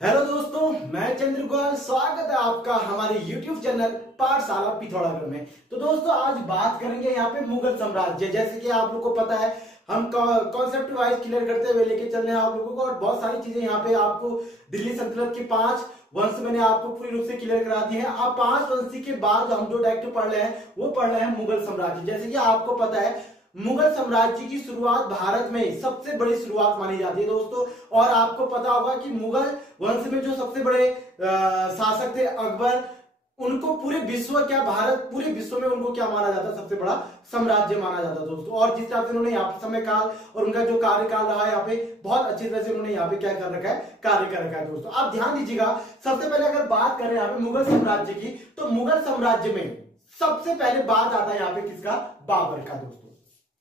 Hello दोस्तों, मैं चंद्रगोपाल। स्वागत है आपका हमारे YouTube चैनल पाठशाला पिथौरागढ़ में। तो दोस्तों, आज बात करेंगे यहाँ पे मुगल साम्राज्य। जैसे कि आप लोग को पता है, हम कॉन्सेप्ट वाइज क्लियर करते हुए लेके चल रहे हैं आप लोगों को, और बहुत सारी चीजें यहाँ पे आपको दिल्ली सल्तनत के 5 वंश मैंने आपको पूरी रूप से क्लियर करा दी है। आप 5 वंश के बाद हम जो डायरेक्ट पढ़ रहे हैं वो पढ़ रहे हैं मुगल साम्राज्य। जैसे कि आपको पता है, मुगल साम्राज्य की शुरुआत भारत में सबसे बड़ी शुरुआत मानी जाती है दोस्तों। और आपको पता होगा कि मुगल वंश में जो सबसे बड़े शासक थे अकबर, उनको पूरे विश्व में उनको क्या माना जाता है, सबसे बड़ा साम्राज्य माना जाता है दोस्तों। और जिस तरह से उन्होंने यहाँ पे समय काल और उनका जो कार्यकाल रहा है, यहाँ पे बहुत अच्छी तरह से उन्होंने यहाँ पे क्या कर रखा है, कार्य कर रखा है दोस्तों। आप ध्यान दीजिएगा, सबसे पहले अगर बात करें यहाँ पे मुगल साम्राज्य की, तो मुगल साम्राज्य में सबसे पहले बात आता है यहाँ पे किसका, बाबर का दोस्तों।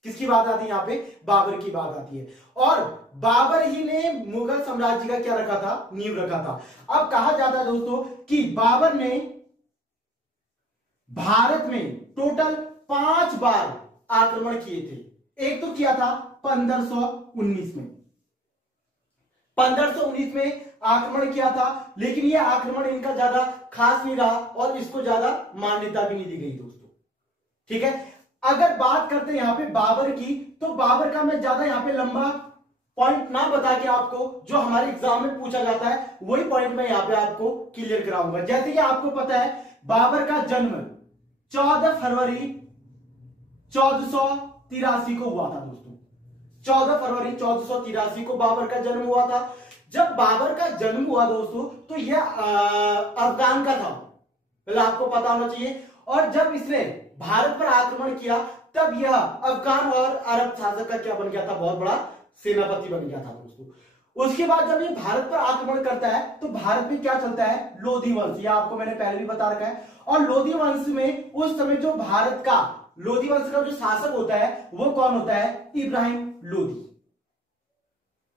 किसकी बात आती है यहाँ पे, बाबर की बात आती है। और बाबर ही ने मुगल साम्राज्य का क्या रखा था, नींव रखा था। अब कहा जाता है दोस्तों कि बाबर ने भारत में टोटल 5 बार आक्रमण किए थे। एक तो किया था 1519 में, 1519 में आक्रमण किया था, लेकिन यह आक्रमण इनका ज्यादा खास नहीं रहा और इसको ज्यादा मान्यता भी नहीं दी गई दोस्तों। ठीक है, अगर बात करते हैं यहाँ पे बाबर की, तो बाबर का मैं ज्यादा यहाँ पे लंबा पॉइंट ना बता के आपको जो हमारे एग्जाम में पूछा जाता है वही पॉइंट मैं यहाँ पे आपको क्लियर कराऊंगा। जैसे कि आपको पता है, बाबर का जन्म 14 फरवरी 1483 को हुआ था दोस्तों। 14 फरवरी 1483 को बाबर का जन्म हुआ था। जब बाबर का जन्म हुआ दोस्तों, तो यह अफगान का था, पहले आपको पता होना चाहिए। और जब इसने भारत पर आक्रमण किया, तब यह अफगान और अरब शासक का क्या बन गया था, बहुत बड़ा सेनापति बन गया था दोस्तों। उसके बाद जब ये भारत पर आक्रमण करता है, तो भारत में क्या चलता है, लोधी वंश। यह आपको मैंने पहले भी बता रखा है। और लोधी वंश में उस समय जो भारत का लोधी वंश का जो शासक होता है, वो कौन होता है, इब्राहिम लोधी।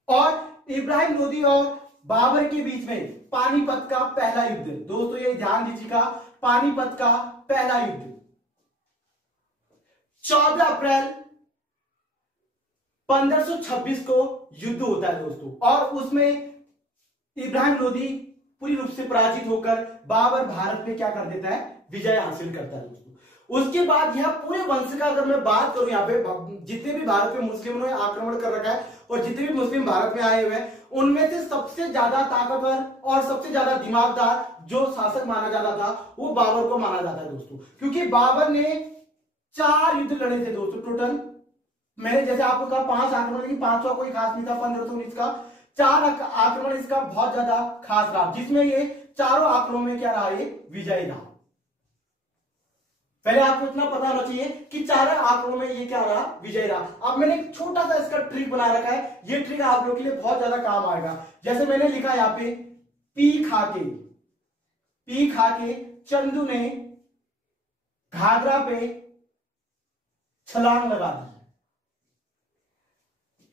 और इब्राहिम लोधी और बाबर के बीच में पानीपत का पहला युद्ध दोस्तों, ये ध्यान दीजिएगा, पानीपत का पहला युद्ध 14 अप्रैल 1526 को युद्ध होता है दोस्तों। और उसमें इब्राहिम लोधी पूरी रूप से पराजित होकर बाबर भारत में क्या कर देता है, विजय हासिल करता है दोस्तों। उसके बाद यह पूरे वंश का अगर मैं बात करूं, यहाँ पे जितने भी भारत में मुस्लिमों ने आक्रमण कर रखा है और जितने भी मुस्लिम भारत में आए हुए हैं, उनमें से सबसे ज्यादा ताकतवर और सबसे ज्यादा दिमागदार जो शासक माना जाता था, वो बाबर को माना जाता है दोस्तों। क्योंकि बाबर ने 4 युद्ध लड़े थे दोस्तों टोटल। मैंने जैसे आपको कहा 5 आक्रमण, लेकिन 5वां कोई खास नहीं था 1519 का। 4 आक्रमण इसका बहुत ज्यादा खास रहा, जिसमें ये चारों आक्रमणों में क्या रहा, ये विजयी रहा। पहले आपको इतना पता होना चाहिए कि 4 आक्रमणों में ये क्या रहा, विजय रहा। अब मैंने एक छोटा सा इसका ट्रिक बना रखा है, ये ट्रिक आप लोगों के लिए बहुत ज्यादा काम आएगा। जैसे मैंने लिखा यहाँ पे, पी खाके चंदू ने घाघरा पे छलांग लगा दी।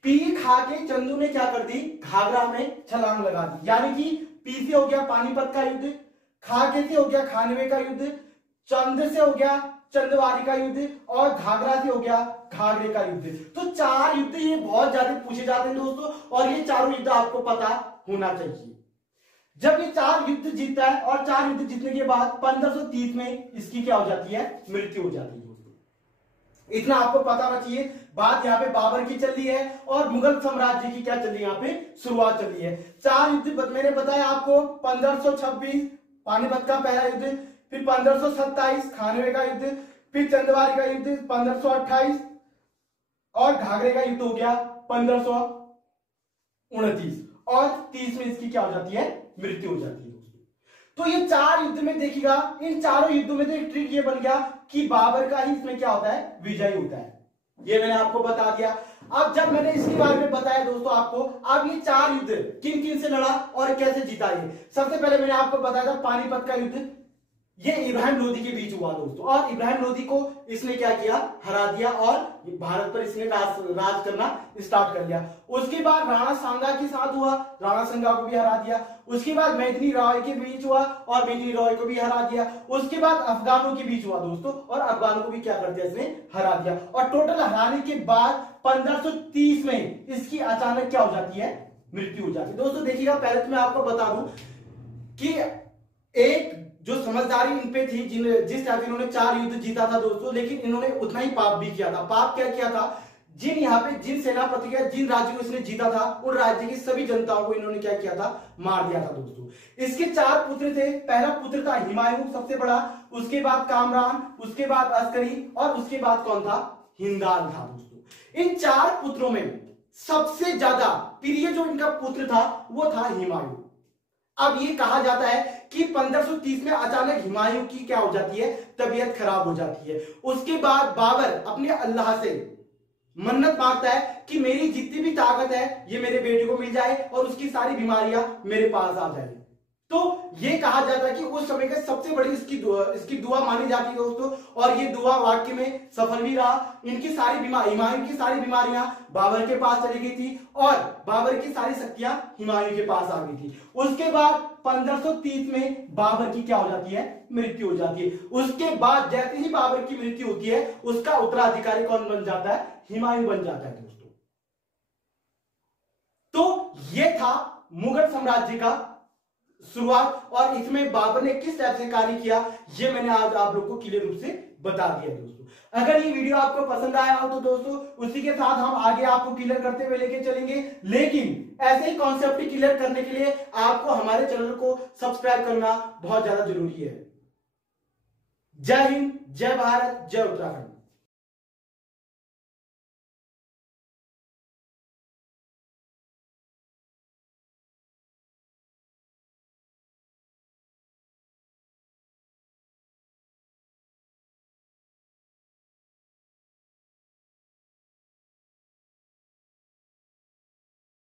पी खाके चंदू ने क्या कर दी, घाघरा में छलांग लगा दी। यानी कि पी से हो गया पानीपत का युद्ध, खाके से हो गया खानवे का युद्ध, चंद से हो गया चंदवारी का युद्ध, और घाघरा से हो गया घाघरे का युद्ध। तो 4 युद्ध ये बहुत ज्यादा पूछे जाते हैं दोस्तों, और ये चारों युद्ध आपको पता होना चाहिए। जब ये 4 युद्ध जीतता है, और 4 युद्ध जीतने के बाद 1530 में इसकी क्या हो जाती है, मृत्यु हो जाती है दोस्तों। इतना आपको पता होना चाहिए। बात यहाँ पे बाबर की चल रही है और मुगल साम्राज्य की क्या चल रही है, यहाँ पे शुरुआत चल रही है। 4 युद्ध मैंने बताया आपको, 1526 पानीपत का पहला युद्ध, फिर 1527 खानवे का युद्ध, फिर चंदवारी का युद्ध 1528, और घाघरे का युद्ध हो गया 1529, और 30 में इसकी क्या हो जाती है, मृत्यु हो जाती है दोस्तों। तो ये 4 युद्ध में देखिएगा, इन चारों युद्धों में तो एक ट्रिक ये बन गया कि बाबर का ही इसमें क्या होता है, विजयी होता है। ये मैंने आपको बता दिया। अब जब मैंने इसके बारे में बताया दोस्तों आपको, अब ये 4 युद्ध किन किन से लड़ा और कैसे जीता ये। सबसे पहले मैंने आपको बताया था पानीपत का युद्ध, ये इब्राहिम लोधी के बीच हुआ दोस्तों। और इब्राहिम लोधी को इसने क्या किया, हरा दिया, और भारत पर इसने राज करना स्टार्ट कर दिया। उसके बाद राणा सांगा के साथ हुआ, राणा सांगा को भी हरा दिया। उसके बाद मेदिनी राय के बीच हुआ, और मेदिनी राय को भी हरा दिया। उसके बाद अफगानों के बीच हुआ दोस्तों, और अफगानों को भी क्या कर दिया, इसने हरा दिया। और टोटल हराने के बाद 1530 में इसकी अचानक क्या हो जाती है, मृत्यु हो जाती है। दोस्तों देखिएगा, पहले तो मैं आपको बता दूं कि एक जो समझदारी इन पे थी, जिस टाइप इन्होंने 4 युद्ध जीता था दोस्तों, लेकिन इन्होंने उतना ही पाप भी किया था। पाप क्या किया था, जिन सेनापति का जिन राज्य को इसने जीता था, उन राज्य की सभी जनताओं को इन्होंने क्या किया था, मार दिया था दोस्तों। इसके 4 पुत्र थे। पहला पुत्र था हुमायूं, सबसे बड़ा, उसके बाद कामरान, उसके बाद अस्करी, और उसके बाद कौन था, हिंदाल था दोस्तों। इन 4 पुत्रों में सबसे ज्यादा प्रिय जो इनका पुत्र था वो था हुमायूं। अब ये कहा जाता है कि 1530 में अचानक हुमायूं की क्या हो जाती है, तबीयत खराब हो जाती है। उसके बाद बाबर अपने अल्लाह से मन्नत मांगता है कि मेरी जितनी भी ताकत है ये मेरे बेटे को मिल जाए और उसकी सारी बीमारियां मेरे पास आ जाए। तो ये कहा जाता है कि उस समय का सबसे बड़ी इसकी दुआ मानी जाती है दोस्तों, और ये दुआ वाकई में सफल भी रहा। इनकी सारी हुमायूं की सारी बीमारियां बाबर के पास चली गई थी और बाबर की सारी शक्तियां हुमायूं के पास आ गई थी। उसके बाद 1530 में बाबर की क्या हो जाती है, मृत्यु हो जाती है। उसके बाद जैसे ही बाबर की मृत्यु होती है, उसका उत्तराधिकारी कौन बन जाता है, हुमायूं बन जाता है दोस्तों। तो ये था मुगल साम्राज्य का शुरुआत, और इसमें बाबर ने किस टाइप से कार्य किया ये मैंने आज आप लोग को क्लियर रूप से बता दिया दोस्तों। अगर ये वीडियो आपको पसंद आया हो तो दोस्तों उसी के साथ हम आगे आपको क्लियर करते हुए लेके चलेंगे, लेकिन ऐसे ही कॉन्सेप्ट क्लियर करने के लिए आपको हमारे चैनल को सब्सक्राइब करना बहुत ज्यादा जरूरी है। जय हिंद, जय भारत, जय उत्तराखंड।